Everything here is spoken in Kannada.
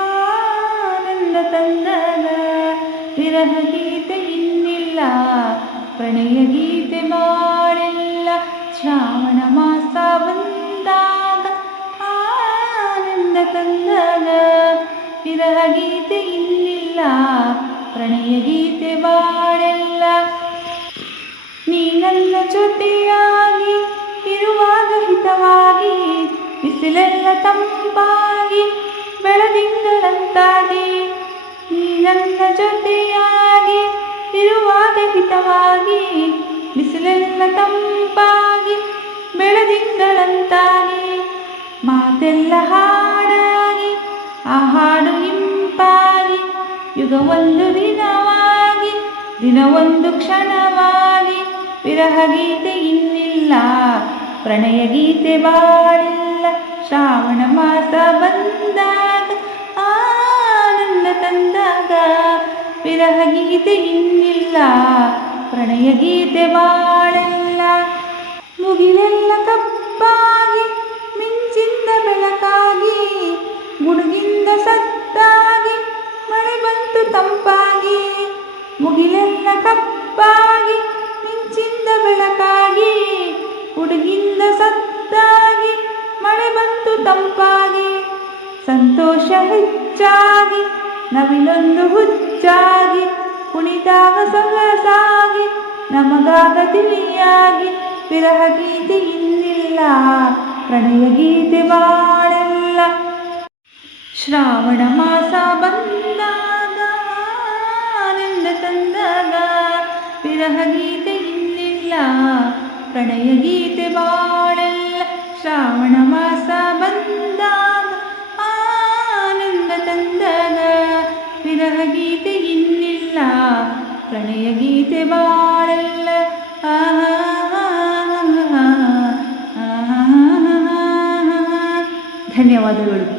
ಬಂದಾನಂದ ತಂದನ ವಿರಹ ಗೀತೆ ಇನ್ನಿಲ್ಲ ಪ್ರಣಯ ಗೀತೆ ಮಾಡಿಲ್ಲ ಶ್ರಾವಣ ಮಾಸ ಬಂದಾಗ ಆನಂದ ತಂದನ ವಿರಹ ಗೀತೆ ಇನ್ನಿಲ್ಲ ಪ್ರಣಯ ಗೀತೆ ಮಾಡಿಲ್ಲ ನೀ ನನ್ನ ಜೊತೆಯಾಗಿ ಇರುವಾಗ ಹಿತವಾಗಿ ಬಿಸಿಲೆಲ್ಲ ತಂಪಾಗಿ ಬೆಳದಿಂಗಳಂತಾಗಿ ನೀ ನನ್ನ ಜೊತೆಯಾಗಿ, ಇರುವಾಗ ಹಿತವಾಗಿ ಬಿಸಿಲೆಲ್ಲ ತಂಪಾಗಿ ಬೆಳದಿಂಗಳಂತಾಗಿ, ಮಾತೆಲ್ಲ ಹಾಡಾಗಿ, ಆ ಹಾಡು ಇಂಪಾಗಿ ಯುಗ ಒಂದು ದಿನವಾಗಿ, ದಿನವೊಂದು ಕ್ಷಣವಾಗಿ, ವಿರಹ ಗೀತೆ ಇನ್ನಿಲ್ಲ, ಪ್ರಣಯ ಗೀತೆ ಬಾಳಿಲ್ಲ. ಶ್ರಾವಣ ಮಾಸ ಬಂದಾಗ, ಆನಂದ ತಂದಾಗ, ವಿರಹ ಗೀತೆ ಇನ್ನಿಲ್ಲ, ಪ್ರಣಯ ಗೀತೆ ಬಾಳೆಲ್ಲ ಮುಗಿಲೆಲ್ಲ ಕಪ್ಪಾಗಿ ಮಿಂಚಿಂದ ಬೆಳಕಾಗಿ ಗುಡುಗಿಂದ ಸತ್ತಾಗಿ, ಮಳೆ ಬಂತು ತಂಪಾಗಿ, ಮುಗಿಲೆಲ್ಲ ಕಪ್ಪಾಗಿ ಮಿಂಚಿಂದ ಬೆಳಕಾಗಿ. ತಂಪಾಗಿ, ಸಂತೋಷ ಹೆಚ್ಚಾಗಿ, ನವಿಲೊಂದು ಹುಚ್ಚಾಗಿ, ಕುಣಿದಾಗ ಸೊಗಸಾಗಿ, ನಮಗಾಗ ತಿಳಿಯಾಗಿ, ವಿರಹ ಗೀತೆ ಇನ್ನಿಲ್ಲ ಪ್ರಣಯ ಗೀತೆ ಬಾಳೆಲ್ಲ. ಶ್ರಾವಣ ಮಾಸ ಬಂದಾಗ ಆನಂದ ತಂದಾಗ, ವಿರಹ ಗೀತೆ ಇನ್ನಿಲ್ಲ ಪ್ರಣಯ ಗೀತೆ ಬಾಳೆಲ್ಲ. ಶ್ರಾವಣ ಮಾಸ ವಿರಹ ಗೀತೆ ಇನ್ನಿಲ್ಲ ಪ್ರಣಯ ಗೀತೆ ಬಾಳೆಲ್ಲ ಧನ್ಯವಾದಗಳು